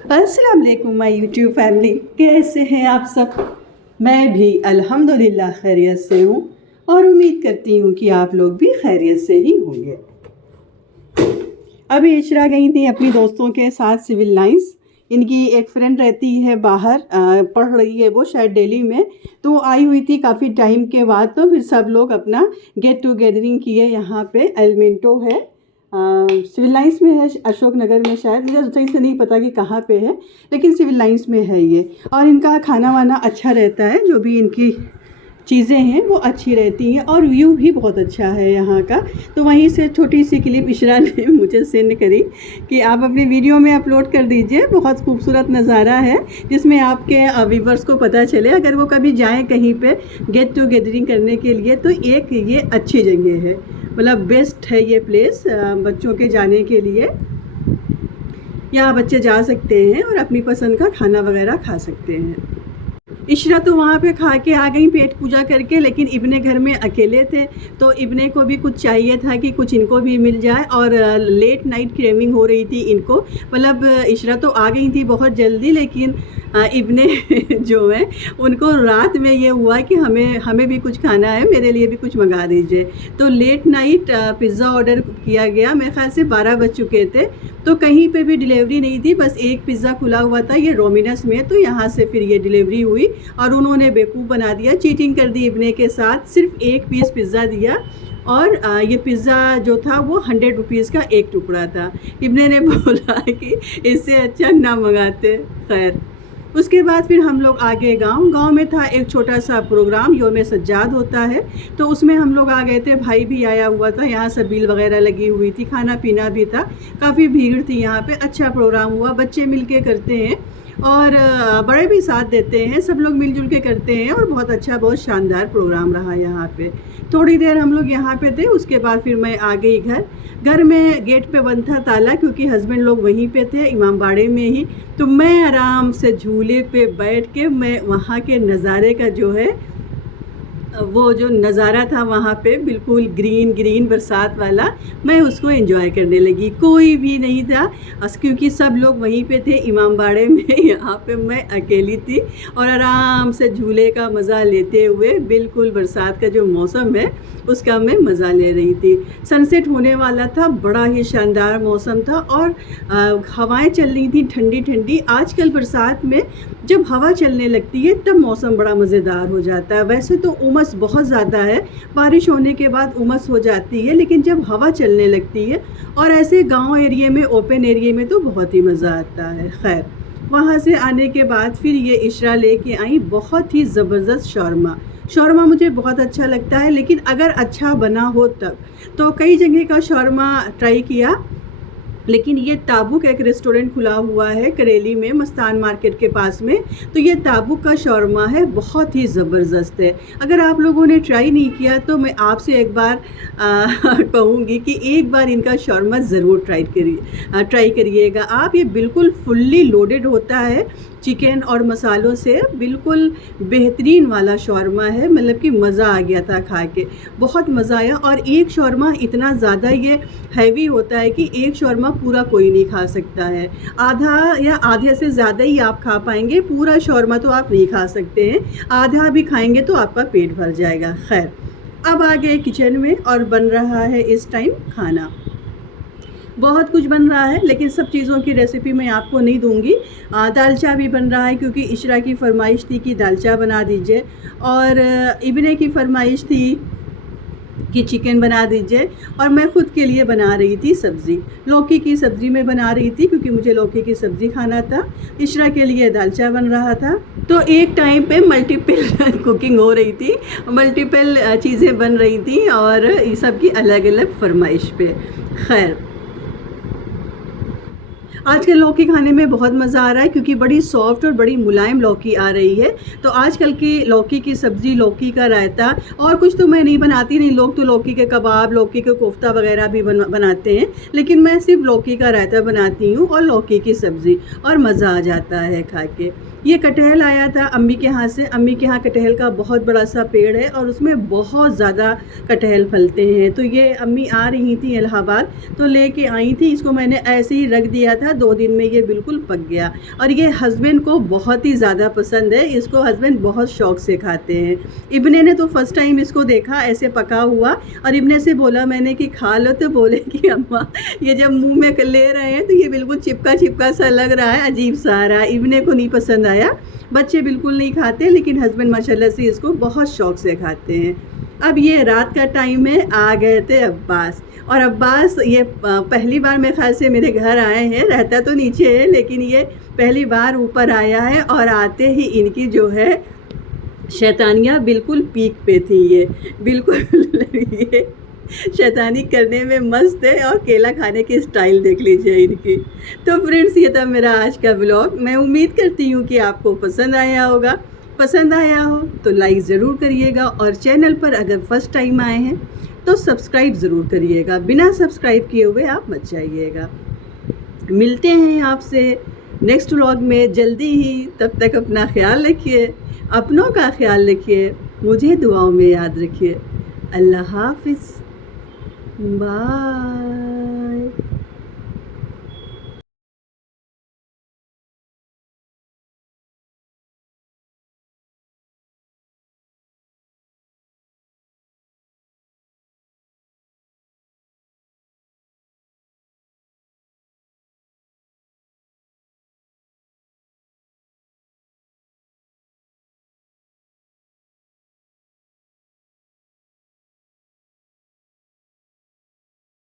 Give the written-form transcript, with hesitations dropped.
अस्सलाम वालेकुम my YouTube family, कैसे हैं आप सब। मैं भी अल्हम्दुलिल्लाह खैरियत से हूँ और उम्मीद करती हूँ कि आप लोग भी खैरियत से ही होंगे। अभी इशरा गई थी अपनी दोस्तों के साथ सिविल लाइंस। इनकी एक फ्रेंड रहती है बाहर, पढ़ रही है वो शायद दिल्ली में, तो आई हुई थी काफ़ी टाइम के बाद। तो फिर सब लोग अपना गेट टुगेदरिंग किए। यहाँ पे एलमेंटो है, सिविल लाइंस में है, अशोक नगर में शायद, मुझे सही से नहीं पता कि कहाँ पे है, लेकिन सिविल लाइंस में है ये। और इनका खाना वाना अच्छा रहता है, जो भी इनकी चीज़ें हैं वो अच्छी रहती हैं और व्यू भी बहुत अच्छा है यहाँ का। तो वहीं से छोटी सी क्लिप इशरा ने मुझे सेंड करी कि आप अपनी वीडियो में अपलोड कर दीजिए। बहुत खूबसूरत नज़ारा है जिसमें आपके व्यूवर्स को पता चले, अगर वो कभी जाएं कहीं पे गेट टुगेदरिंग करने के लिए, तो एक ये अच्छी जगह है, मतलब बेस्ट है ये प्लेस बच्चों के जाने के लिए। यहाँ बच्चे जा सकते हैं और अपनी पसंद का खाना वगैरह खा सकते हैं। इशरा तो वहाँ पे खा के आ गई पेट पूजा करके, लेकिन इब्ने घर में अकेले थे तो इब्ने को भी कुछ चाहिए था कि कुछ इनको भी मिल जाए। और लेट नाइट क्रेविंग हो रही थी इनको, मतलब इशरा तो आ गई थी बहुत जल्दी, लेकिन इब्ने जो है उनको रात में ये हुआ कि हमें भी कुछ खाना है, मेरे लिए भी कुछ मंगा दीजिए। तो लेट नाइट पिज़्ज़ा ऑर्डर किया गया, मेरे ख्याल से 12 बज चुके थे। तो कहीं पे भी डिलीवरी नहीं थी, बस एक पिज़्ज़ा खुला हुआ था ये डोमिनोज में, तो यहाँ से फिर ये डिलीवरी हुई और उन्होंने बेवकूफ़ बना दिया, चीटिंग कर दी इब्ने के साथ। सिर्फ एक पीस पिज़्ज़ा दिया और ये पिज़्ज़ा जो था वो 100 रुपीज़ का एक टुकड़ा था। इब्ने ने बोला कि इससे अच्छा ना मंगाते। खैर, उसके बाद फिर हम लोग आगे गांव में था एक छोटा सा प्रोग्राम, योम सज्जाद होता है, तो उसमें हम लोग आ गए थे। भाई भी आया हुआ था, यहाँ सबील वगैरह लगी हुई थी, खाना पीना भी था, काफ़ी भीड़ थी यहाँ पे। अच्छा प्रोग्राम हुआ, बच्चे मिलके करते हैं और बड़े भी साथ देते हैं, सब लोग मिलजुल के करते हैं और बहुत अच्छा, बहुत शानदार प्रोग्राम रहा यहाँ पे। थोड़ी देर हम लोग यहाँ पे थे, उसके बाद फिर मैं आ गई घर में। गेट पे बंद था ताला, क्योंकि हस्बैंड लोग वहीं पे थे इमामबाड़े में ही। तो मैं आराम से झूले पे बैठ के मैं वहाँ के नज़ारे का जो है, वो जो नज़ारा था वहाँ पे बिल्कुल ग्रीन बरसात वाला, मैं उसको एंजॉय करने लगी। कोई भी नहीं था क्योंकि सब लोग वहीं पे थे इमामबाड़े में। यहाँ पे मैं अकेली थी और आराम से झूले का मज़ा लेते हुए बिल्कुल बरसात का जो मौसम है उसका मैं मज़ा ले रही थी। सनसेट होने वाला था, बड़ा ही शानदार मौसम था और हवाएं चल रही थी ठंडी ठंडी। आजकल बरसात में जब हवा चलने लगती है तब मौसम बड़ा मज़ेदार हो जाता है। वैसे तो उमस बहुत ज़्यादा है, बारिश होने के बाद उमस हो जाती है, लेकिन जब हवा चलने लगती है और ऐसे गांव एरिया में, ओपन एरिया में, तो बहुत ही मज़ा आता है। खैर, वहाँ से आने के बाद फिर ये इशरा लेके आई बहुत ही ज़बरदस्त शौरमा मुझे बहुत अच्छा लगता है, लेकिन अगर अच्छा बना हो तब। तो कई जगह का शौरमा ट्राई किया, लेकिन ये ताबुक एक रेस्टोरेंट खुला हुआ है करेली में, मस्तान मार्केट के पास में। तो ये ताबुक का शौरमा है, बहुत ही ज़बरदस्त है। अगर आप लोगों ने ट्राई नहीं किया तो मैं आपसे एक बार कहूँगी कि एक बार इनका शौरमा ज़रूर ट्राई करिएगा आप। ये बिल्कुल फुल्ली लोडेड होता है चिकन और मसालों से, बिल्कुल बेहतरीन वाला शौरमा है। मतलब कि मज़ा आ गया था खा के, बहुत मज़ा आया। और एक शौरमा इतना ज़्यादा ये हैवी होता है कि एक शौरमा पूरा कोई नहीं खा सकता है, आधा या आधे से ज़्यादा ही आप खा पाएंगे। पूरा शौरमा तो आप नहीं खा सकते हैं, आधा भी खाएंगे तो आपका पेट भर जाएगा। खैर, अब आ गए किचन में और बन रहा है इस टाइम खाना। बहुत कुछ बन रहा है, लेकिन सब चीज़ों की रेसिपी मैं आपको नहीं दूंगी। दालचा भी बन रहा है, क्योंकि इशरा की फरमाइश थी कि दालचा बना दीजिए, और इब्ने की फरमाइश थी कि चिकन बना दीजिए, और मैं ख़ुद के लिए बना रही थी सब्ज़ी। लौकी की सब्ज़ी मैं बना रही थी क्योंकि मुझे लौकी की सब्ज़ी खाना था। इशरा के लिए दालचा बन रहा था। तो एक टाइम पे मल्टीपल कुकिंग हो रही थी, मल्टीपल चीज़ें बन रही थी और सबकी अलग अलग फरमाइश पे। खैर, आजकल लौकी खाने में बहुत मज़ा आ रहा है, क्योंकि बड़ी सॉफ्ट और बड़ी मुलायम लौकी आ रही है। तो आजकल की लौकी की सब्ज़ी, लौकी का रायता, और कुछ तो मैं नहीं बनाती, नहीं लोग तो लौकी के कबाब, लौकी के कोफ्ता वगैरह भी बनाते हैं, लेकिन मैं सिर्फ लौकी का रायता बनाती हूँ और लौकी की सब्ज़ी, और मज़ा आ जाता है खा के। ये कटहल आया था अम्मी के यहाँ से। अम्मी के यहाँ कटहल का बहुत बड़ा सा पेड़ है और उसमें बहुत ज़्यादा कटहल फलते हैं। तो ये अम्मी आ रही थी इलाहाबाद तो लेके आई थी। इसको मैंने ऐसे ही रख दिया था, 2 दिन में ये बिल्कुल पक गया। और ये हस्बैंड को बहुत ही ज़्यादा पसंद है, इसको हस्बैंड बहुत शौक़ से खाते हैं। इब्ने ने तो फर्स्ट टाइम इसको देखा ऐसे पका हुआ और इब्ने से बोला मैंने कि खा लो, तो बोले कि अम्मा ये जब मुँह में ले रहे हैं तो ये बिल्कुल चिपका चिपका सा लग रहा है, अजीब सा आ रहा है। इब्ने को नहीं पसंद आया, बच्चे बिल्कुल नहीं खाते, लेकिन हस्बैंड माशाल्लाह से इसको बहुत शौक़ से खाते हैं। अब ये रात का टाइम में आ गए थे अब्बास, और अब्बास ये पहली बार मेरे ख्याल से मेरे घर आए हैं। रहता तो नीचे है लेकिन ये पहली बार ऊपर आया है। और आते ही इनकी जो है शैतानियाँ बिल्कुल पीक पे थी। ये बिल्कुल ये शैतानी करने में मस्त है और केला खाने की स्टाइल देख लीजिए इनकी। तो फ्रेंड्स, ये था मेरा आज का व्लॉग। मैं उम्मीद करती हूँ कि आपको पसंद आया होगा। पसंद आया हो तो लाइक ज़रूर करिएगा, और चैनल पर अगर फर्स्ट टाइम आए हैं तो सब्सक्राइब ज़रूर करिएगा। बिना सब्सक्राइब किए हुए आप मत जाइएगा। मिलते हैं आपसे नेक्स्ट व्लॉग में जल्दी ही। तब तक अपना ख्याल रखिए, अपनों का ख्याल रखिए, मुझे दुआओं में याद रखिए। अल्लाह हाफिज़, बाय।